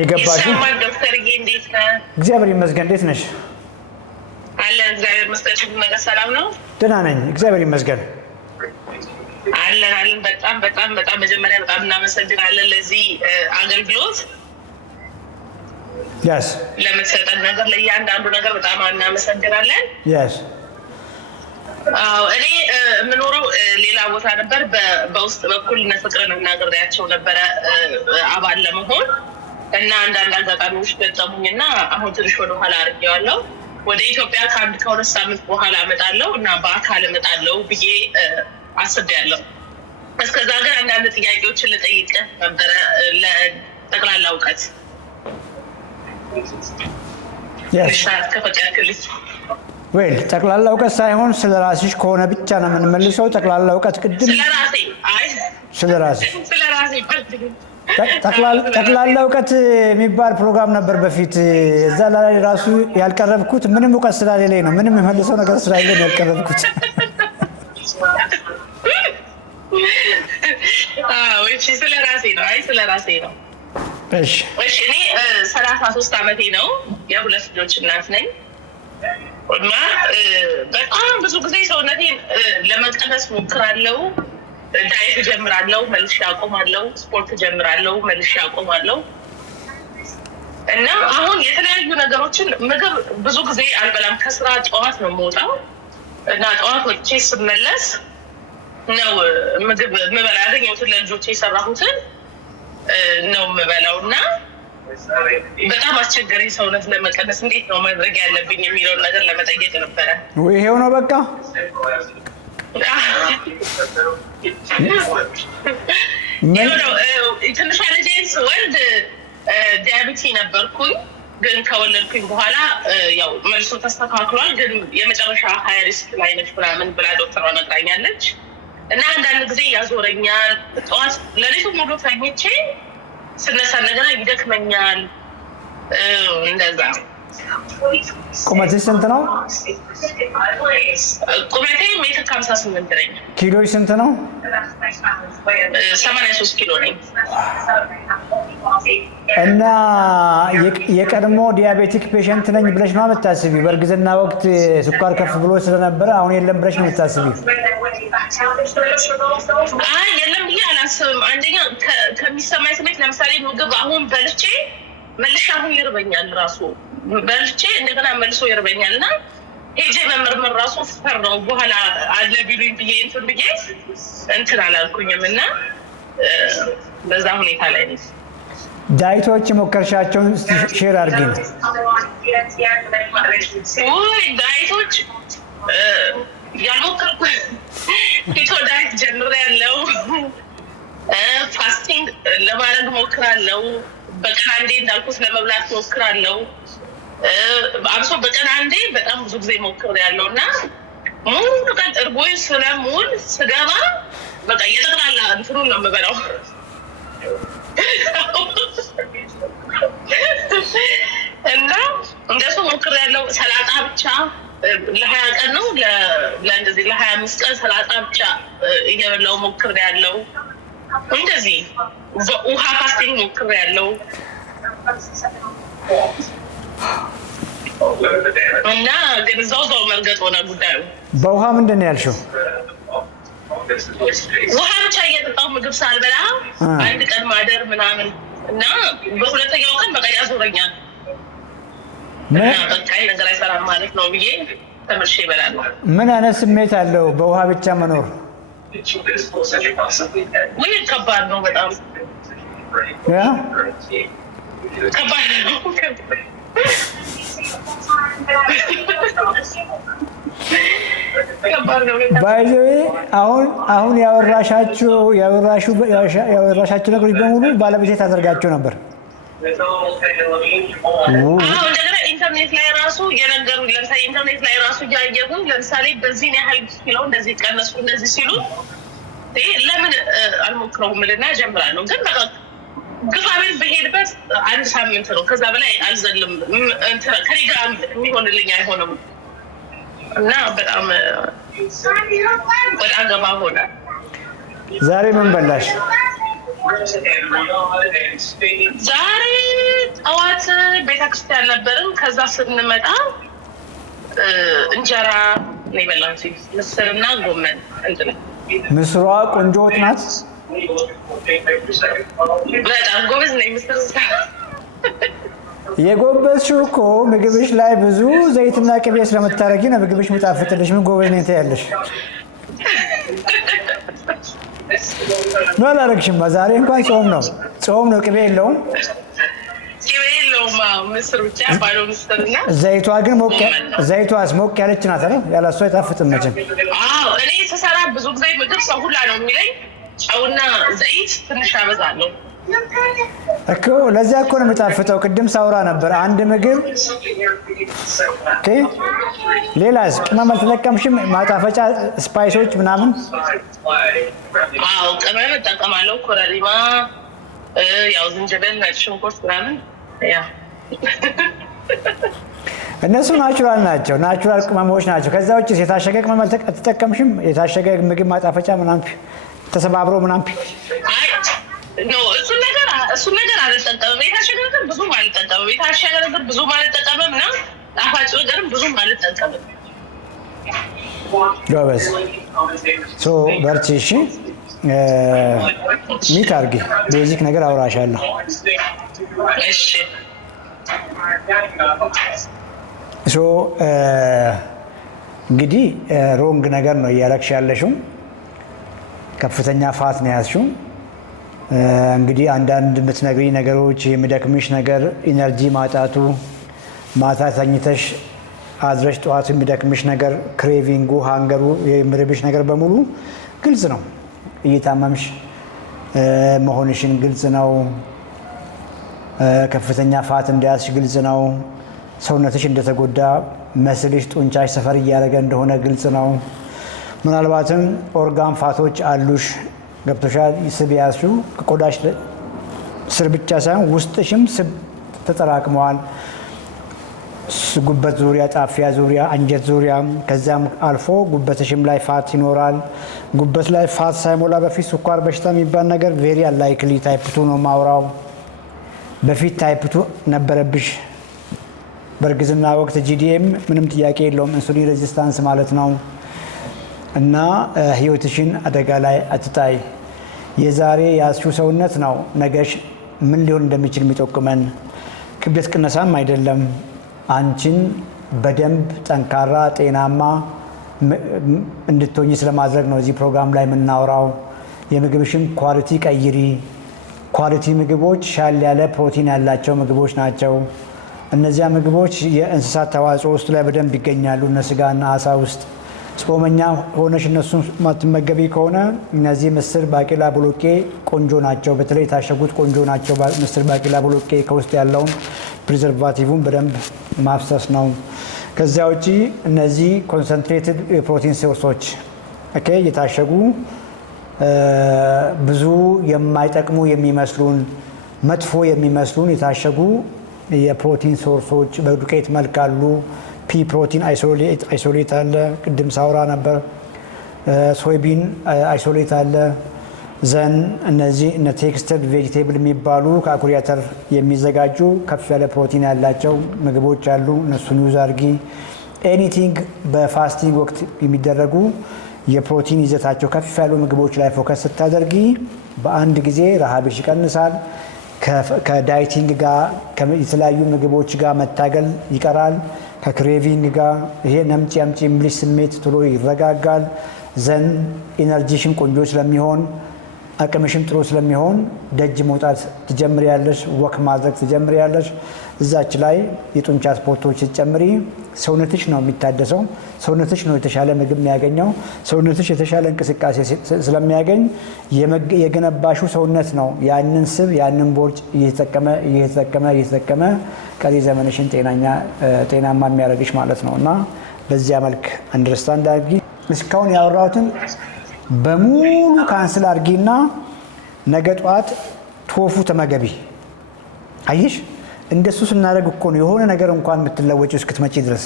የገባሽ ይሰማል ዶክተር እንዴት ነህ? እግዚአብሔር ይመስገን። እንዴት ነሽ? አለን እግዚአብሔር ይመስገን። ነገር ሰላም ነው? ደህና ነኝ እግዚአብሔር ይመስገን። አለን በጣም መጀመሪያ በጣም እናመሰግናለን ለዚህ አገልግሎት yes ለምትሰጠን ነገር ለእያንዳንዱ ነገር በጣም እናመሰግናለን። yes እኔ የምኖረው ሌላ ቦታ ነበር። በውስጥ በኩል ፍቅርን እናገራቸው ነበረ አባል ለመሆን እና አንዳንድ አጋጣሚዎች ገጠሙኝና አሁን ትንሽ ወደ ኋላ አድርጌዋለሁ። ወደ ኢትዮጵያ ከሁለት ሳምንት በኋላ እመጣለሁ እና በአካል እመጣለሁ ብዬ አስቤያለሁ። እስከዛ ግን አንዳንድ ጥያቄዎችን ልጠይቅ ነበረ ለጠቅላላ እውቀት ከፈቀድክልኝ። ወይ ጠቅላላ እውቀት ሳይሆን ስለራስሽ ከሆነ ብቻ ነው የምንመልሰው። ጠቅላላ እውቀት ቅድም ስለራሴ ጠቅላላ እውቀት የሚባል ፕሮግራም ነበር በፊት። እዛ ላይ ራሱ ያልቀረብኩት ምንም እውቀት ስላሌለኝ ነው። ምንም የመልሰው ነገር ስላሌለኝ ነው ያልቀረብኩት። ስለራሴ ነው። እሺ እኔ 33 ዓመቴ ነው። የሁለት ልጆች እናት ነኝ እና በጣም ብዙ ጊዜ ሰውነቴን ለመቀነስ ሞክራለሁ። ዳይት ጀምራለሁ፣ መልሼ አቆማለሁ። ስፖርት ጀምራለሁ፣ መልሼ አቆማለሁ። እና አሁን የተለያዩ ነገሮችን ምግብ ብዙ ጊዜ አልበላም። ከስራ ጠዋት ነው የምወጣው እና ጠዋት ወጥቼ ስመለስ ነው ምግብ የምበላ። ያገኘሁትን ለልጆቼ የሰራሁትን ነው የምበላው እና በጣም አስቸጋሪ ሰውነት ለመቀነስ እንዴት ነው ማድረግ ያለብኝ የሚለውን ነገር ለመጠየቅ ነበረ። ይሄው ነው በቃ። ትንሿ ልጄን ስወልድ ዲያቤቲ ነበርኩኝ፣ ግን ከወለድኩኝ በኋላ ያው መልሶ ተስተካክሏል። ግን የመጨረሻ ሀይ ሪስክ ላይ ነች ምናምን ብላ ዶክተሯ ነግራኛለች። እና አንዳንድ ጊዜ ያዞረኛል። ጠዋት ለሊቱ ሙሉ ተኝቼ ስነሳ እንደገና ይደክመኛል። እንደዛ። ቁመትሽ ስንት ነው? ቁመቴ 1.58 ነኝ። ኪሎሽ ስንት ነው? 83 ኪሎ ነኝ። እና የቀድሞ ዲያቤቲክ ፔሸንት ነኝ ብለሽ ነው የምታስቢው? በእርግዝና ወቅት ስኳር ከፍ ብሎ ስለነበረ አሁን የለም ብለሽ ነው የምታስቢው? የለም ብዬ አላስብም። አንደኛ ከሚሰማኝ ስሜት ለምሳሌ ምግብ አሁን በልቼ መልሼ አሁን ይርበኛል። ራሱ በልቼ እንደገና መልሶ ይርበኛል እና ሄጄ መመርመር ራሱ ፈራው። በኋላ አለ ቢሉኝ ብዬ እንትን አላልኩኝም እና በዛ ሁኔታ ላይ ነኝ። ዳይቶች ሞከርሻቸውን ሼር አድርጊኝ። ዳይቶች ያልሞከርኩ ኪቶ ዳይት ጀምሬያለሁ። ፋስቲንግ ለማድረግ ሞክራለሁ። በቀን አንዴ እንዳልኩት ለመብላት ሞክራለሁ። አብሶ በቀን አንዴ በጣም ብዙ ጊዜ ሞክሬያለሁ እና ሙሉ ቀን እርቦኝ ስለምውል ስገባ በቃ እየጠቅላላ እንትኑን ነው የምበላው እና እንደሱ ሞክሬያለሁ። ሰላጣ ብቻ ለ20 ቀን ነው ለእንደዚህ ለ25 ቀን ሰላጣ ብቻ እየበላሁ ሞክሬያለሁ። እንደዚህ ውሃ ፋስቲንግ ሞክሬያለሁ እና ግን እዛው መርገጥ ሆነ ጉዳዩ። በውሃ ምንድን ነው ያልሽው? ውሃ ብቻ እየጠጣሁ ምግብ ሳልበላ አንድ ቀን ማደር ምናምን እና በሁለተኛው ቀን በቃ ያዞረኛል እና በቃ ነገር አይሰራም ማለት ነው ብዬ ተመልሼ እበላለሁ። ምን አይነት ስሜት አለው በውሃ ብቻ መኖር? ወይ ከባድ ነው በጣም ከባድ ነው። ባይዘዌ አሁን ያወራሻቸው ነገሮች በሙሉ ባለቤቴ ታደርጋቸው ነበር። እንደገና ኢንተርኔት ላይ ራሱ የነገሩ ለምሳሌ ኢንተርኔት ላይ ራሱ እያየሁን ለምሳሌ በዚህ ያህል ኪሎ እንደዚህ ቀነሱ እንደዚህ ሲሉ ለምን አልሞክረውም ልና ጀምራለሁ። ግን በቃ ግፋ ቤት በሄድበት አንድ ሳምንት ነው፣ ከዛ በላይ አልዘልም። ከኔ ጋር የሚሆንልኝ አይሆንም እና በጣም ወደ አገባ ሆነ። ዛሬ ምን በላሽ? ዛሬ ቤተክርስቲያን ነበርን። ከዛ ስንመጣ እንጀራ ነው የበላሁት፣ ምስርና ጎመን። ምስሯ ቆንጆ ወጥ ናት። በጣም ጎበዝ ነኝ ምስር። የጎበዝሽው እኮ ምግብሽ ላይ ብዙ ዘይትና ቅቤ ስለምታረጊ ነው ምግብሽ የሚጣፍጥልሽ። ምን ጎበዝ ነኝ ትያለሽ? ምን አላረግሽማ? ዛሬ እንኳን ጾም ነው፣ ቅቤ የለውም። ምስር ብቻ ባዶ ምስርና ዘይቷ ግን ዘይቷስ ሞቅ ያለች ናት አይደል? ያለ እሷ አይጣፍጥም መቼም። እኔ ስሰራ ብዙ ጊዜ ምግብ ሰው ሁላ ነው የሚለኝ ጨውና ዘይት ትንሽ አበዛለሁ እኮ። ለዚያ እኮ ነው የሚጣፍጠው። ቅድም ሳውራ ነበር አንድ ምግብ። ኦኬ፣ ሌላስ ቅመም አልተጠቀምሽም? ማጣፈጫ ስፓይሶች ምናምን? አዎ ቅመም እጠቀማለሁ። ኮረሪማ፣ ያው ዝንጅብል፣ ነጭ ሽንኩርት ምናምን። ያ እነሱ ናቹራል ናቸው፣ ናቹራል ቅመሞች ናቸው። ከዛ ውጭ የታሸገ ቅመም አልተጠቀምሽም? የታሸገ ምግብ ማጣፈጫ ምናምን ተሰባብሮ ምናምን? እሱን ነገር አልጠቀምም። የታሸገ ነገር ብዙም አልጠቀምም። የታሸገ ነገር ብዙም አልጠቀምም እና ጣፋጭ ነገርም ብዙም አልጠቀምም። ጎበዝ። በርቺ እሺ። ሚት አድርጊ። ቤዚክ ነገር አውራሻለሁ። እሺ። እንግዲህ ሮንግ ነገር ነው እያረግሽ ያለሽው። ከፍተኛ ፋት ነው ያዝሽው። እንግዲህ አንዳንድ የምትነግሪኝ ነገሮች፣ የሚደክምሽ ነገር፣ ኢነርጂ ማጣቱ፣ ማታ ተኝተሽ አድረሽ ጠዋት የሚደክምሽ ነገር፣ ክሬቪንጉ፣ ሃንገሩ፣ የሚርብሽ ነገር በሙሉ ግልጽ ነው። እየታመምሽ መሆንሽን ግልጽ ነው። ከፍተኛ ፋት እንደያዝሽ ግልጽ ነው። ሰውነትሽ እንደተጎዳ መስልሽ፣ ጡንቻሽ ሰፈር እያደረገ እንደሆነ ግልጽ ነው። ምናልባትም ኦርጋን ፋቶች አሉሽ። ገብቶሻል? ስብ ያዝሽው ከቆዳሽ ስር ብቻ ሳይሆን ውስጥሽም ስብ ተጠራቅመዋል። ጉበት ዙሪያ፣ ጣፊያ ዙሪያ፣ አንጀት ዙሪያ፣ ከዚያም አልፎ ጉበትሽም ላይ ፋት ይኖራል። ጉበት ላይ ፋት ሳይሞላ በፊት ስኳር በሽታ የሚባል ነገር ቬሪ አንላይክሊ ታይፕ 2 ነው ማውራው። በፊት ታይፕ 2 ነበረብሽ በእርግዝና ወቅት። ጂዲኤም ምንም ጥያቄ የለውም፣ ኢንሱሊን ሬዚስታንስ ማለት ነው። እና ህይወትሽን አደጋ ላይ አትጣይ። የዛሬ ያዝሽው ሰውነት ነው ነገሽ ምን ሊሆን እንደሚችል የሚጠቁመን። ክብደት ቅነሳም አይደለም። አንቺን በደንብ ጠንካራ ጤናማ እንድትሆኚ ስለማድረግ ነው እዚህ ፕሮግራም ላይ የምናወራው። የምግብሽን ኳሊቲ ቀይሪ። ኳሊቲ ምግቦች ሻል ያለ ፕሮቲን ያላቸው ምግቦች ናቸው። እነዚያ ምግቦች የእንስሳት ተዋጽኦ ውስጥ ላይ በደንብ ይገኛሉ፣ እነ ስጋና አሳ ውስጥ። ጾመኛ ሆነሽ እነሱን ማትመገቢ ከሆነ እነዚህ ምስር፣ ባቄላ፣ ቦሎቄ ቆንጆ ናቸው። በተለይ የታሸጉት ቆንጆ ናቸው። ምስር፣ ባቄላ፣ ቦሎቄ ከውስጥ ያለውን ፕሪዘርቫቲቭን በደንብ ማፍሰስ ነው። ከዚያ ውጪ እነዚህ ኮንሰንትሬትድ የፕሮቲን ሶርሶች የታሸጉ ብዙ የማይጠቅሙ የሚመስሉን መጥፎ የሚመስሉን የታሸጉ የፕሮቲን ሶርሶች በዱቄት መልክ አሉ። ፒ ፕሮቲን አይሶሌት አለ፣ ቅድም ሳውራ ነበር። ሶይቢን አይሶሌት አለ። ዘን እነዚህ እነ ቴክስትድ ቬጂቴብል የሚባሉ ከአኩሪ አተር የሚዘጋጁ ከፍ ያለ ፕሮቲን ያላቸው ምግቦች አሉ። እነሱን ዩዝ አድርጊ። ኤኒቲንግ በፋስቲንግ ወቅት የሚደረጉ የፕሮቲን ይዘታቸው ከፍ ያሉ ምግቦች ላይ ፎከስ ስታደርጊ በአንድ ጊዜ ረሃብሽ ይቀንሳል። ከዳይቲንግ ጋር የተለያዩ ምግቦች ጋር መታገል ይቀራል። ከክሬቪንግ ጋር ይሄ ነምጪ አምጪ የሚልሽ ስሜት ቶሎ ይረጋጋል። ዘን ኢነርጂሽን ቆንጆ ስለሚሆን አቅምሽም ጥሩ ስለሚሆን ደጅ መውጣት ትጀምሪያለሽ፣ ወክ ማድረግ ትጀምሪያለሽ። እዛች ላይ የጡንቻ ስፖርቶች ስትጨምሪ ሰውነትሽ ነው የሚታደሰው። ሰውነትሽ ነው የተሻለ ምግብ የሚያገኘው። ሰውነትሽ የተሻለ እንቅስቃሴ ስለሚያገኝ የገነባሹ ሰውነት ነው ያንን ስብ ያንን ቦርጭ እየተጠቀመ ቀሪ ዘመንሽን ጤናማ የሚያደርግሽ ማለት ነው። እና በዚያ መልክ አንደርስታንድ አድርጊ። እስካሁን ያወራሁትን በሙሉ ካንስል አድርጊና ነገ ጠዋት ቶፉ ተመገቢ። አይሽ እንደሱ ስናደርግ እኮ ነው የሆነ ነገር እንኳን የምትለወጪው እስክትመጪ ድረስ።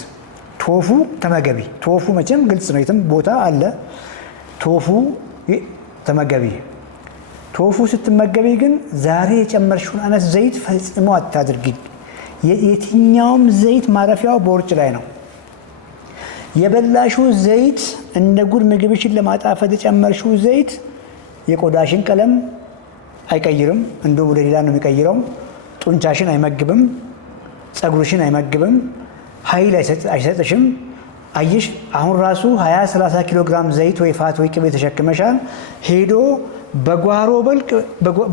ቶፉ ተመገቢ። ቶፉ መቼም ግልጽ ነው፣ የትም ቦታ አለ። ቶፉ ተመገቢ። ቶፉ ስትመገቢ ግን ዛሬ የጨመርሽውን አይነት ዘይት ፈጽሞ አታድርጊ። የትኛውም ዘይት ማረፊያው ቦርጭ ላይ ነው። የበላሹ ዘይት እንደ ጉድ ምግብሽን ለማጣፈጥ የጨመርሽው ዘይት የቆዳሽን ቀለም አይቀይርም፣ እንደው ወደ ሌላ ነው የሚቀይረው። ጡንቻሽን አይመግብም፣ ጸጉርሽን አይመግብም፣ ኃይል አይሰጥሽም። አየሽ አሁን ራሱ 20-30 ኪሎ ግራም ዘይት ወይ ፋት ወይ ቅቤ ተሸክመሻል። ሄዶ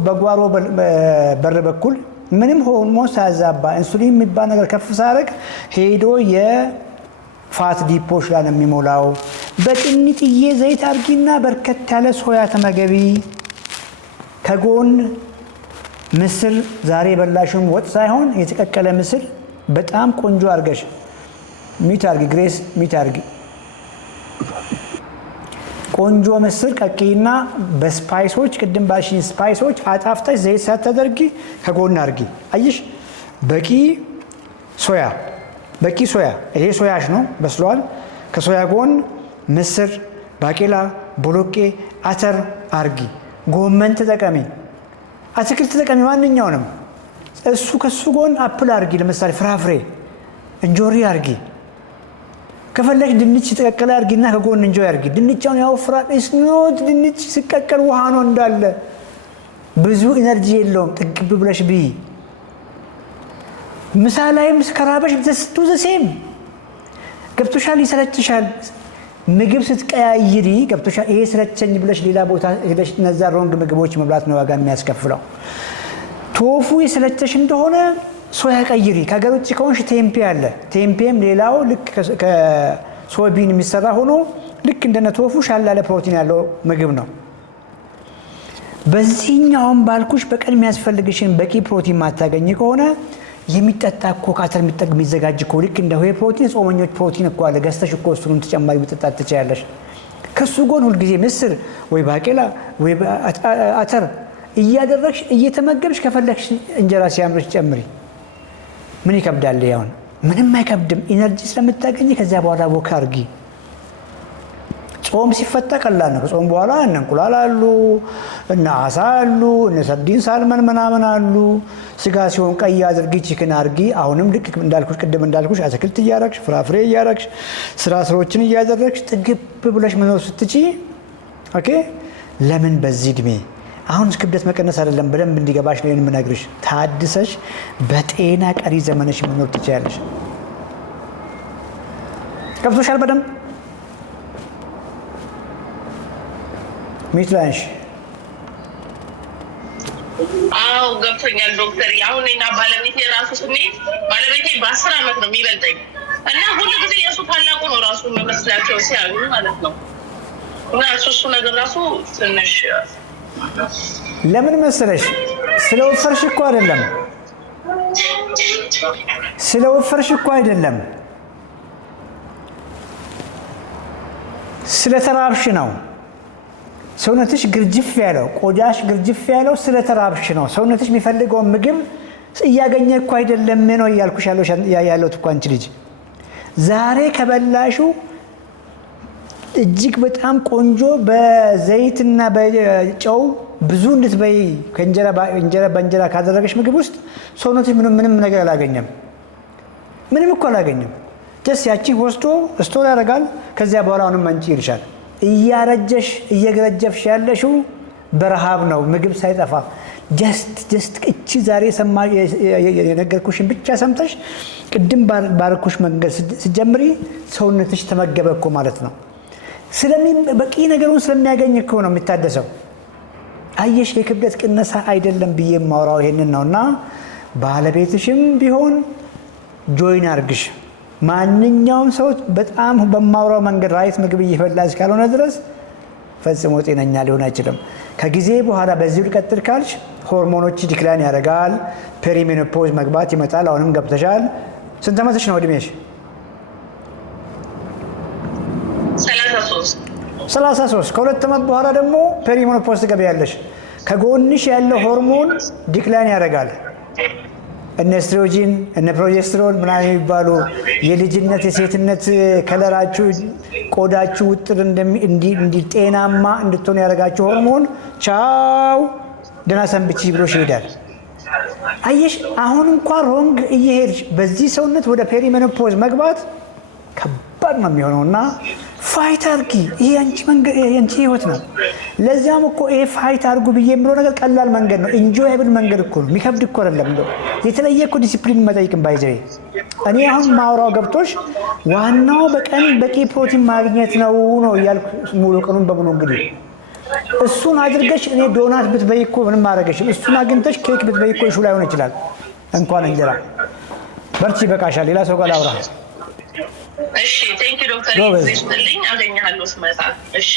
በጓሮ በር በኩል ምንም ሆርሞን ሳያዛባ ኢንሱሊን የሚባል ነገር ከፍ ሳደርግ ሄዶ የፋት ዲፖሽ ላይ ነው የሚሞላው። በጥንጥዬ ዘይት አርጊና በርከት ያለ ሶያ ተመገቢ። ከጎን ምስር ዛሬ የበላሽም ወጥ ሳይሆን የተቀቀለ ምስር በጣም ቆንጆ አርገሽ ሚት አርጊ። ግሬስ ሚት አርጊ። ቆንጆ ምስር ቀቂና በስፓይሶች ቅድም ባልሽኝ ስፓይሶች አጣፍተሽ ዘይት ሳታደርጊ ከጎን አርጊ። አይሽ በቂ ሶያ ይሄ ሶያሽ ነው በስሏል። ከሶያ ጎን ምስር፣ ባቄላ፣ ቦሎቄ፣ አተር አርጊ። ጎመን ተጠቀሚ፣ አትክልት ተጠቀሚ፣ ማንኛውንም እሱ ከሱ ጎን አፕል አርጊ። ለምሳሌ ፍራፍሬ እንጆሪ አርጊ። ከፈለሽ ድንች ተቀቀለ አርጊና ከጎን እንጆሪ አርጊ። ድንቻውን ያወፍራል። እስኖት ድንች ሲቀቀል ውሃ ነው እንዳለ ብዙ ኢነርጂ የለውም። ጥግብ ብለሽ ብይ። ምሳ ላይም ከራበሽ ዘስቱ ዘሴም ገብቶሻል። ይሰለችሻል። ምግብ ስትቀያይሪ ገብቶሻል። ይሄ ስለቸኝ ብለሽ ሌላ ቦታ ሄደሽ እነዛ ሮንግ ምግቦች መብላት ነው ዋጋ የሚያስከፍለው። ቶፉ የሰለቸሽ እንደሆነ ሶያ ቀይሪ። ከሀገር ውጭ ከሆንሽ ቴምፔ አለ። ቴምፔም ሌላው ልክ ከሶያቢን የሚሰራ ሆኖ ልክ እንደነ ቶፉ ሻል ያለ ፕሮቲን ያለው ምግብ ነው። በዚህኛውም ባልኩሽ በቀን የሚያስፈልግሽን በቂ ፕሮቲን ማታገኝ ከሆነ የሚጠጣ እኮ ካተር የሚዘጋጅ እኮ ልክ እንደ ሆይ ፕሮቲን ጾመኞች ፕሮቲን እኮ አለ። ገዝተሽ እኮ እሱንም ተጨማሪ መጠጣት ትችያለሽ። ከሱ ጎን ሁልጊዜ ምስር ወይ ባቄላ ወይ አተር እያደረግሽ እየተመገብሽ ከፈለግሽ እንጀራ ሲያምርሽ ጨምሪ። ምን ይከብዳል? ያውን ምንም አይከብድም። ኢነርጂ ስለምታገኝ ከዚያ በኋላ ወክ አርጊ። ጾም ሲፈታ ቀላል ነው። ከጾም በኋላ እነ እንቁላል አሉ፣ እነ አሳ አሉ፣ እነ ሰርዲን ሳልመን ምናምን አሉ። ስጋ ሲሆን ቀይ አድርጊ፣ ቺክን አርጊ። አሁንም ልክ እንዳልኩሽ ቅድም እንዳልኩሽ አትክልት እያረግሽ ፍራፍሬ እያረግሽ ስራስሮችን እያደረግሽ ጥግብ ብለሽ መኖር ስትቺ ኦኬ። ለምን በዚህ እድሜ አሁን ክብደት መቀነስ አይደለም፣ በደንብ እንዲገባሽ ነው የምነግርሽ። ታድሰሽ በጤና ቀሪ ዘመንሽ መኖር ትችያለሽ። ገብቶሻል በደንብ ሚትላንሽ? አዎ ገብቶኛል ዶክተር። አሁን እና ባለቤቴ ራሱ ስሜት ባለቤቴ በ10 ዓመት ነው የሚበልጠኝ እና ሁሉ ጊዜ የእሱ ታላቁ ነው ራሱ መስላቸው ሲያዩ ማለት ነው። እና እሱ ነገር ራሱ ትንሽ ለምን መሰለሽ ስለወፈርሽ እኮ አይደለም፣ ስለተራብሽ ነው። ሰውነትሽ ግርጅፍ ያለው ቆዳሽ ግርጅፍ ያለው ስለተራብሽ ነው። ሰውነትሽ የሚፈልገውን ምግብ እያገኘ እኮ አይደለም ነው እያልኩሽ ያለው እኮ አንቺ ልጅ። ዛሬ ከበላሹ እጅግ በጣም ቆንጆ በዘይትና በጨው ብዙ እንድትበይ በእንጀራ ካደረገሽ ምግብ ውስጥ ሰውነትሽ ምንም ነገር አላገኘም። ምንም እኮ አላገኘም። ጀስት ያቺን ወስዶ ስቶር ያደርጋል። ከዚያ በኋላ አሁንም አንቺ ይልሻል። እያረጀሽ እየገረጀፍሽ ያለሽው በረሃብ ነው፣ ምግብ ሳይጠፋ። ጀስት እቺ ዛሬ የነገርኩሽን ብቻ ሰምተሽ ቅድም ባርኩሽ መንገድ ስትጀምሪ ሰውነትሽ ተመገበ እኮ ማለት ነው። በቂ ነገሩን ስለሚያገኝ እኮ ነው የሚታደሰው። አየሽ፣ የክብደት ቅነሳ አይደለም ብዬ የማወራው ይሄንን ነውና ባለቤትሽም ቢሆን ጆይን አርግሽ። ማንኛውም ሰው በጣም በማውራው መንገድ ራይት ምግብ እየበላ እስካልሆነ ድረስ ፈጽሞ ጤነኛ ሊሆን አይችልም። ከጊዜ በኋላ በዚሁ ልቀጥል ካልሽ ሆርሞኖች ዲክላይን ያደርጋል። ፔሪሜኖፖዝ መግባት ይመጣል። አሁንም ገብተሻል። ስንት ዓመትሽ ነው እድሜሽ? 33 ከሁለት ዓመት በኋላ ደግሞ ፔሪሜኖፖዝ ትገቢያለሽ። ከጎንሽ ያለው ሆርሞን ዲክላይን ያደርጋል። እነ ኤስትሮጂን እነ ፕሮጀስትሮን ምናምን የሚባሉ የልጅነት የሴትነት ከለራችሁ ቆዳችሁ ውጥር እንዲ ጤናማ እንድትሆን ያደርጋችሁ ሆርሞን ቻው ደህና ሰንብቺ ብሎሽ ይሄዳል። አየሽ አሁን እንኳን ሮንግ እየሄድሽ በዚህ ሰውነት ወደ ፔሪሜኖፖዝ መግባት ከባድ ነው የሚሆነውና ፋይት አርጊ። ይሄ አንቺ መንገድ አንቺ ህይወት ነው። ለዛም እኮ ይሄ ፋይት አርጉ ብዬ የምለው ነገር ቀላል መንገድ ነው። ኢንጆያብል መንገድ እኮ ነው። የሚከብድ እኮ አይደለም። እንደው የተለየ እኮ ዲሲፕሊን መጠይቅም ባይዘይ እኔ አሁን ማውራው ገብቶሽ ዋናው በቀን በቂ ፕሮቲን ማግኘት ነው እያልኩ ሙሉ ቀኑን በሙሉ እንግዲህ እሱን አድርገሽ እኔ ዶናት ብትበይ እኮ ምንም አደረገሽም። እሱን አግኝተሽ ኬክ ብትበይ እኮ እሹ ላይሆን ይችላል እንኳን እንጀራ። በርቺ በቃሻል። ሌላ ሰው ጋር ላውራ። እሺ ቴንክ ዩ ዶክተር። ይዘሽ ልኝ አገኛለሁ ስመጣ። እሺ